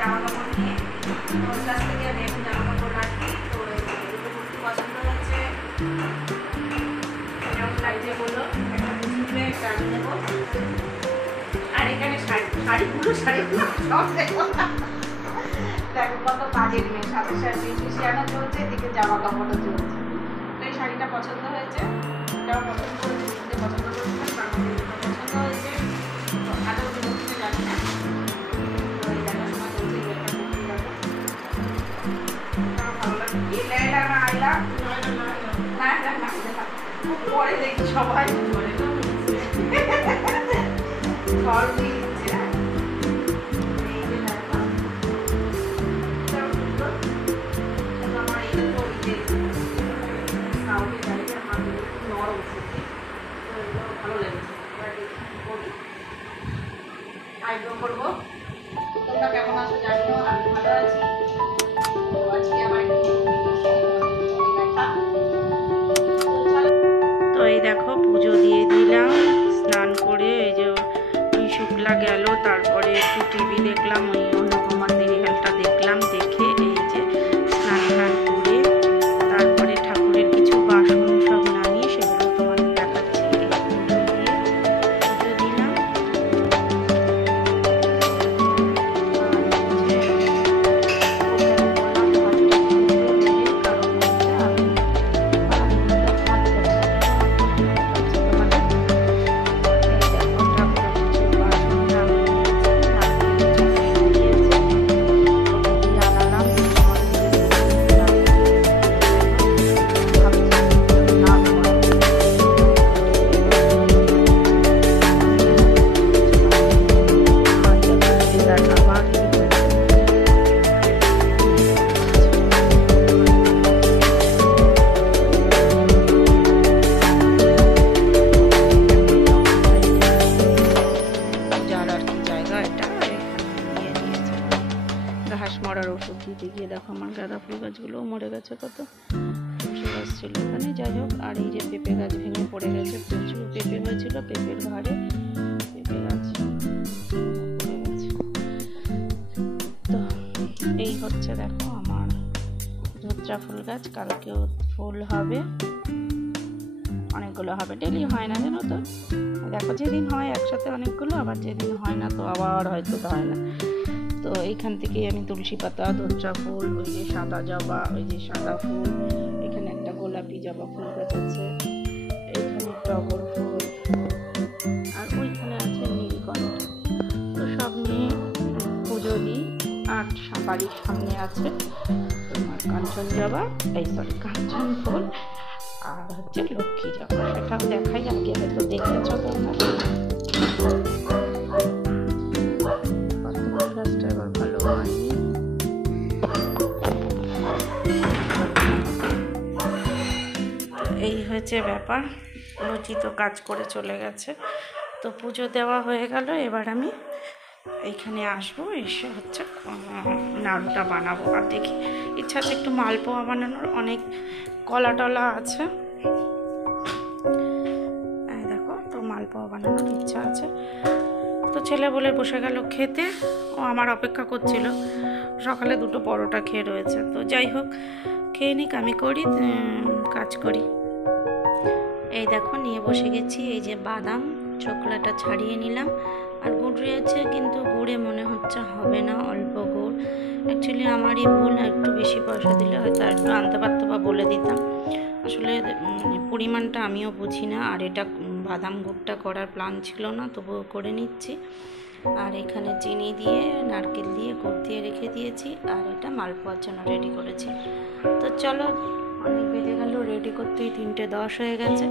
জামা কাপড় নিয়ে ওর কাছ থেকে আমি এখন জামা কাপড় রাখি। তো দুটো কুর্তি পছন্দ হচ্ছে, যেমন লাগছে বললো একটা মুসলিমে একটা আমি নেবো। আর এখানে শাড়িগুলো সব দেখো কত কাজের মেয়ে, সাথে সাথে বিউটিশিয়ানও চলছে, এদিকে জামা কাপড়ও চলছে। তো এই শাড়িটা পছন্দ হয়েছে, এটাও পছন্দ করেছে, তিনটে পছন্দ করেছিলাম, তার মধ্যে দুটো পছন্দ হয়েছে। তো আদৌ কিনতে জানি না, তো এই দেখাশোনা চলছে, এই একটা কিনতে যাবো। ভালো লাগে কি লেহেঙ্গা না আইলা না না না পরে দেখি সবাই পরে ঘর দিয়ে দিচ্ছে না। ভালো লেগেছে, এবার দেখি কি করি। আইব্রো করবো। তোমরা কেমন আছো জানিও, আমি ভালো আছি। তো আজকে আমার তো এই দেখো পুজো দিয়ে দিলাম, স্নান করে এই যে ওই শুক্লা গেল, তারপরে একটু টিভি দেখলাম, ওই অনুপমা সিরিয়ালটা দেখলাম, দেখে এই যে স্নান টান করে তারপরে ঠাকুরের কিছু বাসন সব নামিয়ে সেগুলো তোমাদের দেখাচ্ছি। পুজো দিলাম, মরার ওষুধ দিতে গিয়ে দেখো আমার গাঁদা ফুল গাছগুলো মরে গেছে, কত তুলসী গাছ ছিল ওখানে। যাই হোক, আর এই যে পেঁপে গাছ ভেঙে পড়ে গেছে, প্রচুর পেঁপে হয়েছিল, পেঁপের ঘাড়ে পেঁপে গাছ পড়ে গেছে। তো এই হচ্ছে দেখো আমার ধুত্রা ফুল গাছ, কালকেও ফুল হবে, অনেকগুলো হবে, ডেলি হয় না জানো তো। দেখো যেদিন হয় একসাথে অনেকগুলো, আবার যেদিন হয় না তো আবার হয়তো হয় না। তো এইখান থেকে আমি তুলসী পাতা, ধুত্রা ফুল, ওই যে সাদা জবা, ওই যে সাদা ফুল, এখানে একটা গোলাপি জবা ফুল গাছ আছে, এইখানে টগর ফুল, আর ওইখানে আছে নীলকণ্ঠ। তো সব নিয়ে পুজো দিই। আর বাড়ির সামনে আছে তোমার কাঞ্চন জবা, কাঞ্চন ফুল, আর হচ্ছে লক্ষ্মী জবা, সেটাও দেখাই, আগে হয়তো দেখেছ তোমরা। গাছটা এবার ভালো হয়নি। এই হয়েছে ব্যাপার, রুচি তো কাজ করে চলে গেছে। তো পুজো দেওয়া হয়ে গেল, এবার আমি এইখানে আসবো, এসে হচ্ছে নাড়ুটা বানাবো। আর দেখি ইচ্ছা আছে একটু মালপোয়া বানানোর, অনেক কলা টলা আছে, দেখো তো মালপোয়া বানানোর ইচ্ছা আছে। তো ছেলে বলে বসে গেল খেতে, ও আমার অপেক্ষা করছিল, সকালে দুটো পরোটা খেয়ে রয়েছে। তো যাই হোক, খেয়ে নিক, আমি করি কাজ করি। এই দেখো নিয়ে বসে গেছি, এই যে বাদাম চোকলাটা ছাড়িয়ে নিলাম, আর গুড় রয়েছে, কিন্তু গুড়ে মনে হচ্ছে হবে না, অল্প গুড়। অ্যাকচুয়ালি আমারই ভুল, একটু বেশি পয়সা দিলে হয়তো আর একটু আনতে পারতো বা বলে দিতাম। আসলে পরিমাণটা আমিও বুঝি না, আর এটা বাদাম গুড়টা করার প্ল্যান ছিল না, তবুও করে নিচ্ছি। আর এখানে চিনি দিয়ে, নারকেল দিয়ে, গুড় দিয়ে রেখে দিয়েছি, আর এটা মালপোয়ার জন্য রেডি করেছি। তো চলো, অনেক বেজে গেল, রেডি করতেই 3:10 হয়ে গেছে।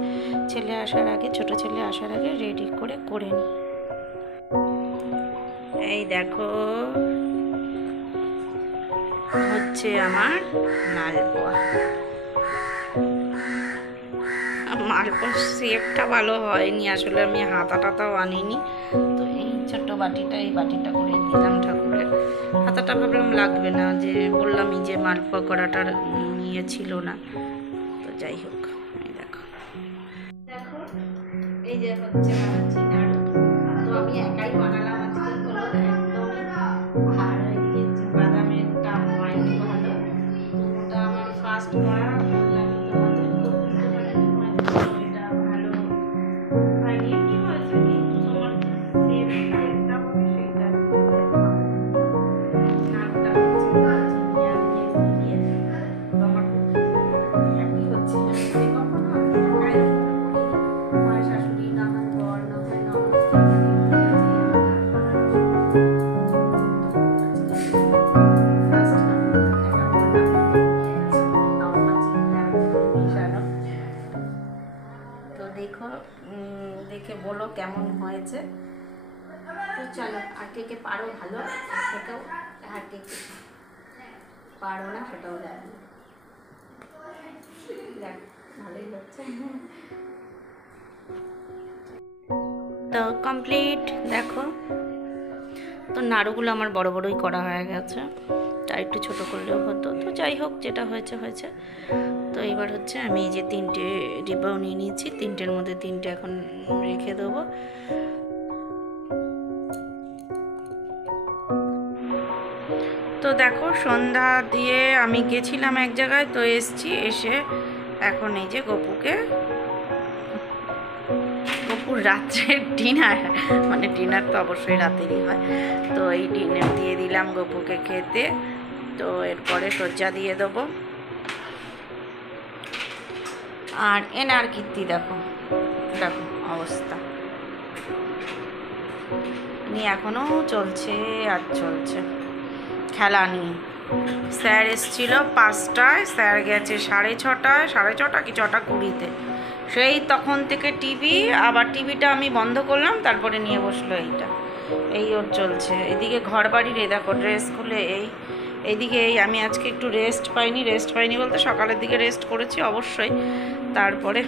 ছেলে আসার আগে, ছোট ছেলে আসার আগে রেডি করে নিই। এই দেখো হচ্ছে আমার মালপোয়া। মালপোয়া শেপটা ভালো হয়নি, আসলে আমি হাতা টাতাও আনিনি। তো এই ছোট্ট বাটিটা, এই বাটিটা করে দিলাম ঠাকুরের। হাতাটা ভাবলাম লাগবে না, যে বললামই যে মালপোয়া করাটার ইয়ে ছিল না। তো যাই হোক, দেখো এই যে হচ্ছে বানাচ্ছি নাড়ু। তো আমি একাই বানালাম আজকে, হলো একদমই। আর এই যে বাদামেরটা হয়নি ভালো, তো ওটা আমার ফার্স্ট করা, বললাম তোমাদের তো বুঝতে পারিনি হয়তো এটা ভালো হয়নি। কি হয়েছে কি তোমার সেম যেটা হবে সেইটা নাড়ুটা হচ্ছে চিনি আর দিয়ে তোমার একই হচ্ছে। কখনো আমি একাই হয় শাশুড়ি, না হয় বর, না হয় ননদ, তো দেখো দেখে বলো কেমন হয়েছে। তো চলো, আর কে কে পারো ভালো, সেটাও, আর কে কে পারো না সেটাও জানি। দেখ ভালোই হচ্ছে। তো কমপ্লিট দেখো। তো নাড়ুগুলো আমার বড় বড়ই করা হয়ে গেছে, আর একটু ছোটো করলেও হতো। তো যাই হোক, যেটা হয়েছে হয়েছে। তো এবার হচ্ছে আমি এই যে 3টে ডিব্বাও নিয়ে নিয়েছি, 3টের মধ্যে 3টে এখন রেখে দেবো। তো দেখো, সন্ধ্যা দিয়ে আমি গেছিলাম এক জায়গায়, তো এসছি, এসে এখন এই যে গপুর রাত্রের ডিনার, মানে ডিনার তো অবশ্যই রাতেরই হয়, তো এই ডিনার দিয়ে দিলাম গপুকে খেতে। তো এরপরে সজ্জা দিয়ে দেবো। আর এনার কীর্তি দেখো, দেখো অবস্থা নিয়ে এখনও চলছে আর চলছে খেলা নিয়ে। স্যার এসেছিল 5টায়, স্যার গেছে 6:30, 6:30 কি 6:20-তে। সেই তখন থেকে টিভি, আবার টিভিটা আমি বন্ধ করলাম, তারপরে নিয়ে বসলো এইটা। এই ওর চলছে। এদিকে ঘর বাড়ির এই দেখো ড্রেস খুলে এইদিকে আমি আজকে একটু রেস্ট পাইনি বলতে সকালের দিকে রেস্ট করেছি অবশ্যই, তারপরে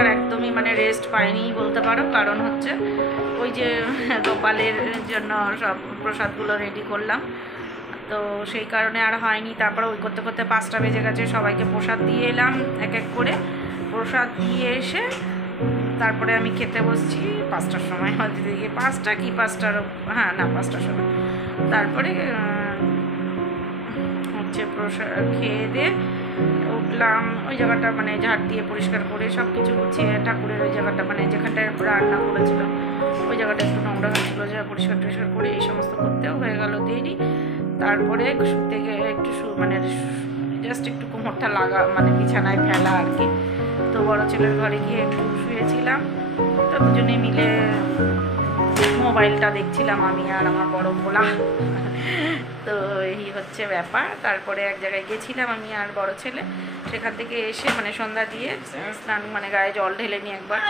আর একদমই মানে রেস্ট পাইনি বলতে পারো। কারণ হচ্ছে ওই যে গোপালের জন্য সব প্রসাদগুলো রেডি করলাম, তো সেই কারণে আর হয়নি। তারপরে ওই করতে করতে 5টা বেজে গেছে, সবাইকে প্রসাদ দিয়ে এলাম এক এক করে। প্রসাদ দিয়ে এসে তারপরে আমি খেতে বসছি 5টার সময়, হয়তো দিকে 5টা কি 5টার, হ্যাঁ না 5টার সময়। তারপরে হচ্ছে প্রসাদ খেয়ে দিয়ে উঠলাম, ওই জায়গাটা মানে ঝাড় দিয়ে পরিষ্কার করে সব কিছু গুছিয়ে, ঠাকুরের ওই জায়গাটা মানে যেখানটায় রান্না করেছিল ওই জায়গাটা একটু নোংরা হয়েছিল, যা পরিষ্কার টরিষ্কার করে এই সমস্ত করতেও হয়ে গেল দেরি। তারপরে শুতে গিয়ে একটু মানে জাস্ট একটু কোমরটা লাগা, মানে বিছানায় ফেলা আর কি। তো বড় ছেলের ঘরে গিয়ে একটু শুয়েছিলাম, তো দুজনে মিলে মোবাইলটা দেখছিলাম আমি আর আমার বড় ভোলা। তো এই হচ্ছে ব্যাপার। তারপরে এক জায়গায় গেছিলাম আমি আর বড় ছেলে, সেখান থেকে এসে মানে সন্ধ্যা দিয়ে স্নান, মানে গায়ে জল ঢেলে নিয়ে একবার,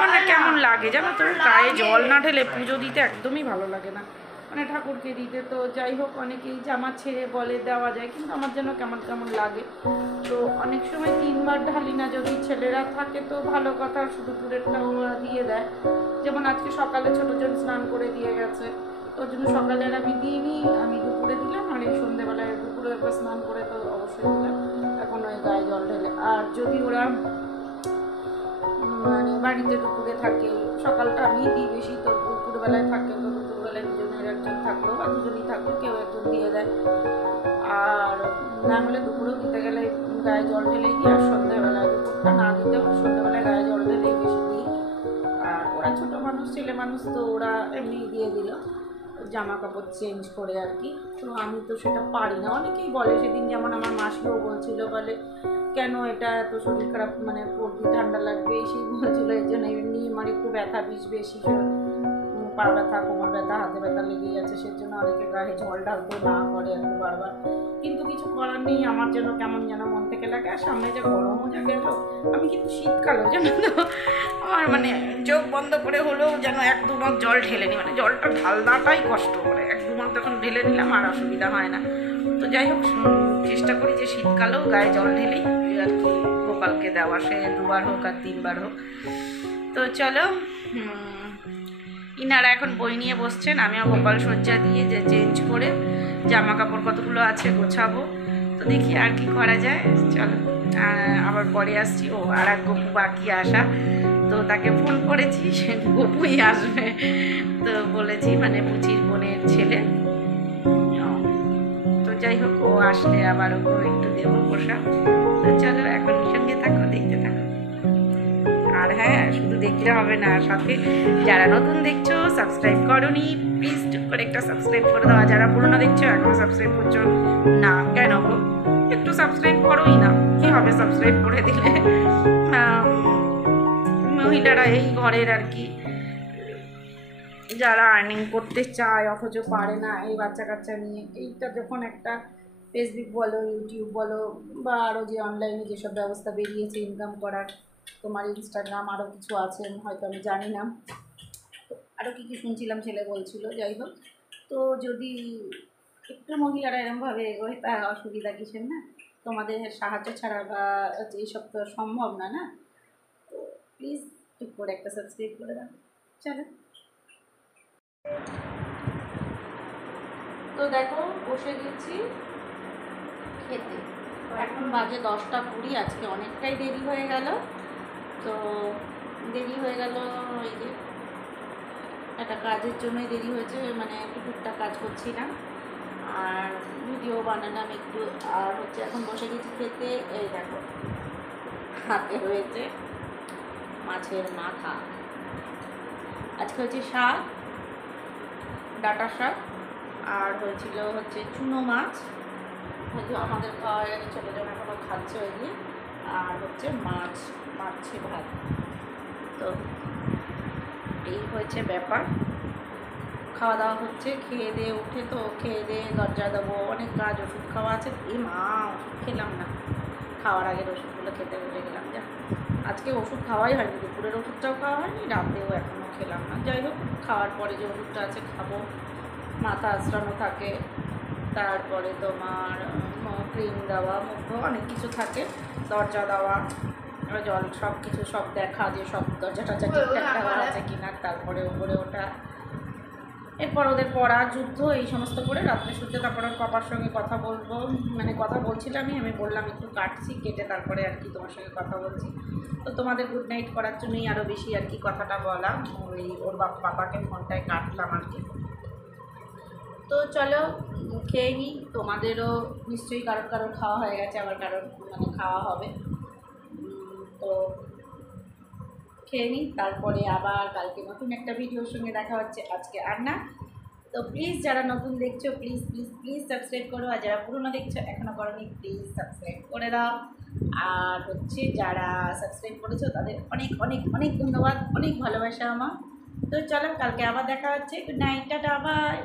মানে কেমন লাগে জানো তো, গায়ে জল না ঢেলে পুজো দিতে একদমই ভালো লাগে না, মানে ঠাকুরকে দিতে। তো যাই হোক, অনেকেই জামা ছেড়ে বলে দেওয়া যায়, কিন্তু আমার যেন কেমন কেমন লাগে। তো অনেক সময় 3বার ঢালি না, যদি ছেলেরা থাকে তো ভালো কথা, শুধু পুরেরটা ওরা দিয়ে দেয়। যেমন আজকে সকালে ছোটোজন স্নান করে দিয়ে গেছে, ওর জন্য সকালে আর আমি দিইনি, আমি দুপুরে দিলাম। আর এই সন্ধ্যেবেলায় দুপুরে একবার স্নান করে তো অবশ্যই দিলাম, এখন ওই গায়ে জল ঢেলে। আর যদি ওরা মানে বাড়িতে দুপুরে থাকে, সকালটা আমি দিই বেশি, তো দুপুরবেলায় থাকে, তো দুপুরবেলায় দুজনের একজন থাকলো বা দুজনই থাকলো, কেউ একজন দিয়ে দেয়। আর না হলে দুপুরেও দিতে গেলে গায়ে জল ঢেলেই দিই, আর সন্ধ্যাবেলায় দুপুরটা না দিতেও সন্ধ্যাবেলায় গায়ে জল ঢেলেই বেশি দিই। আর ওরা ছোটো মানুষ, ছেলে মানুষ, তো ওরা এমনি দিয়ে দিল জামা কাপড় চেঞ্জ করে আর কি। তো আমি তো সেটা পারি না। অনেকেই বলে, সেদিন যেমন আমার মাসিও বলছিল, বলে কেন এটা এত শরীর খারাপ, মানে পড়বি, ঠান্ডা লাগবে, সেই বলছিল। এর জন্য এমনি আমার একটু ব্যথা বেশি, পা ব্যথা, কোমর ব্যথা, হাতে ব্যথা লেগেই আছে, সেজন্য অনেকে গায়ে জল ঢালতে না করে একটু বারবার। কিন্তু কিছু করার নেই, আমার যেন কেমন যেন মন থেকে লাগে। আর সামনে যে গরমও যা গেল, আমি কিন্তু শীতকালেও যেন তো আমার মানে চোখ বন্ধ করে হলেও যেন 1-2 মগ জল ঢেলে নিই, মানে জলটা ঢালদাটাই কষ্ট করে 1-2 মগ তখন ঢেলে নিলাম, আর অসুবিধা হয় না। তো যাই হোক, চেষ্টা করি যে শীতকালেও গায়ে জল ঢেলেই আর কি গোপালকে দেওয়া, সে 2বার হোক আর 3বার হোক। তো চলো, ইনারা এখন বই নিয়ে বসছেন, আমিও গোপাল সজ্জা দিয়ে যে চেঞ্জ করে জামা কাপড় কতগুলো আছে গোছাবো। তো দেখি আর কি করা যায়, চলো আবার পরে আসছি। ও আর এক গপু বাকি আসা, তো তো তাকে ফোন করেছি, সে গপুই আসবে, তো বলেছি মানে বুচির বোনের ছেলে। তো যাই হোক, ও আসলে আবার ওকে একটু দেবো পোশাক। তো চলো এখন সঙ্গে থাকো, দেখতে থাকো। আর হ্যাঁ, শুধু দেখলে হবে না, সাথে যারা নতুন দেখছো সাবস্ক্রাইব করোনি প্লিজ টুক করে একটা সাবস্ক্রাইব করে দাও। যারা পুরনো দেখছো এখনো সাবস্ক্রাইব করছো না কেন গো, একটু সাবস্ক্রাইব করোই না, কি হবে সাবস্ক্রাইব করে দিলে। মহিলারা এই ঘরের আর কি, যারা আর্নিং করতে চায় অথচ পারে না, এই বাচ্চা কাচ্চা নিয়ে, এইটা যখন একটা ফেসবুক বলো, ইউটিউব বলো, বা আরও যে অনলাইনে যেসব ব্যবস্থা বেরিয়েছে ইনকাম করার, তোমার ইনস্টাগ্রাম আরও কিছু আছে হয়তো আমি জানি না, আরও কী কী শুনছিলাম ছেলে বলছিল, যাই হোক। তো যদি একটু মহিলারা এরমভাবে এগোয় তা অসুবিধা কিসের না, তোমাদের সাহায্য ছাড়া বা এইসব তো সম্ভব না, না? তো প্লিজ ঠিক করে একটা সাবস্ক্রাইব করে দাও। চলো, তো দেখো বসে গেছি খেতে, এখন বাজে 10টা 20, আজকে অনেকটাই দেরি হয়ে গেল। তো দেরি হয়ে গেল ওই যে একটা কাজের জন্যই দেরি হয়েছে, মানে একটু টুকটাক কাজ করছিলাম আর ভিডিও বানালাম একটু, আর হচ্ছে এখন বসে গেছি খেতে। এই দেখো হাতে হয়েছে মাছের মাথা, আজকে হচ্ছে শাক, ডাঁটা শাক, আর হয়েছিল হচ্ছে চুনো মাছ, হয়তো আমাদের খাওয়া হয়ে গেছে, ছোটোজন এখনও খাচ্ছে ওই দিয়ে, আর হচ্ছে মাছ ভাত। তো এই হয়েছে ব্যাপার, খাওয়া দাওয়া হচ্ছে, খেয়ে দিয়ে উঠে, তো খেয়ে দিয়ে দরজা দেবো, অনেক কাজ, ওষুধ খাওয়া আছে। এই মা, ওষুধ খেলাম না, খাওয়ার আগের ওষুধগুলো খেতে ভুলে গেলাম। যা, আজকে ওষুধ খাওয়াই হয়নি, দুপুরের ওষুধটাও খাওয়া হয়নি, রাতেও এখনও খেলাম না। যাই হোক, খাওয়ার পরে যে ওষুধটা আছে খাবো, মাথা আঁচড়ানো থাকে, তারপরে তোমার ক্রিম দেওয়া, মুখ অনেক কিছু থাকে, দরজা দেওয়া, জল, সব কিছু সব দেখা, যে সব দরজা টরজা ঠিকঠাক দেওয়া আছে কিনা, তারপরে ওপরে ওটা, এরপর ওদের পড়া, যুদ্ধ, এই সমস্ত করে রাত্রে শুতে। তারপরে পাপার সঙ্গে কথা বলবো, মানে কথা বলছিলামই, আমি বললাম একটু কাটছি, কেটে তারপরে আর কি তোমার সঙ্গে কথা বলছি। তো তোমাদের গুড নাইট করার জন্যই আরও বেশি আর কি কথাটা বলা, ওই ওর পাপাকে ফোনটায় কাটলাম আর কি। তো চলো খেয়ে নিই, তোমাদেরও নিশ্চয়ই কারোর খাওয়া হয়ে গেছে, আবার কারোর মানে খাওয়া হবে। তো খেয়ে নিই, তারপরে আবার কালকে নতুন একটা ভিডিওর সঙ্গে দেখা হচ্ছে, আজকে আর না। তো প্লিজ যারা নতুন দেখছো প্লিজ প্লিজ প্লিজ সাবস্ক্রাইব করো, আর যারা পুরনো দেখছো এখনও করোনি প্লিজ সাবস্ক্রাইব করে দাও। আর হচ্ছে যারা সাবস্ক্রাইব করেছো তাদের অনেক অনেক অনেক ধন্যবাদ, অনেক ভালোবাসা আমার। তো চলো কালকে আবার দেখা হচ্ছে, গুড নাইট, টাটা, বাই।